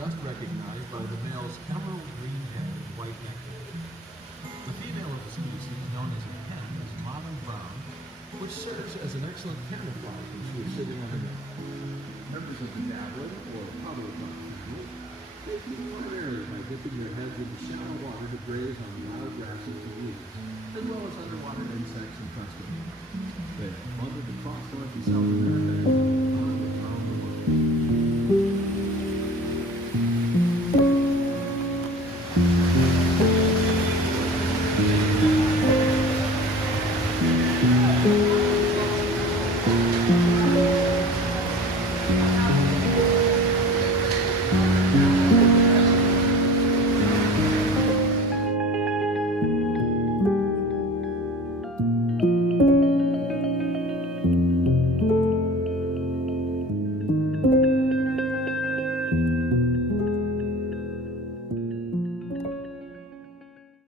best recognized by the male's emerald green head and white neck. The female of the species, known as a hen, is mottled brown, which serves as an excellent camouflage when she is sitting on her neck. Members of the dabbler or powder puff family, they feed primarily by dipping their heads into shallow water to graze on wild grasses and leaves, as well as underwater insects and crustaceans. They are abundant across North and South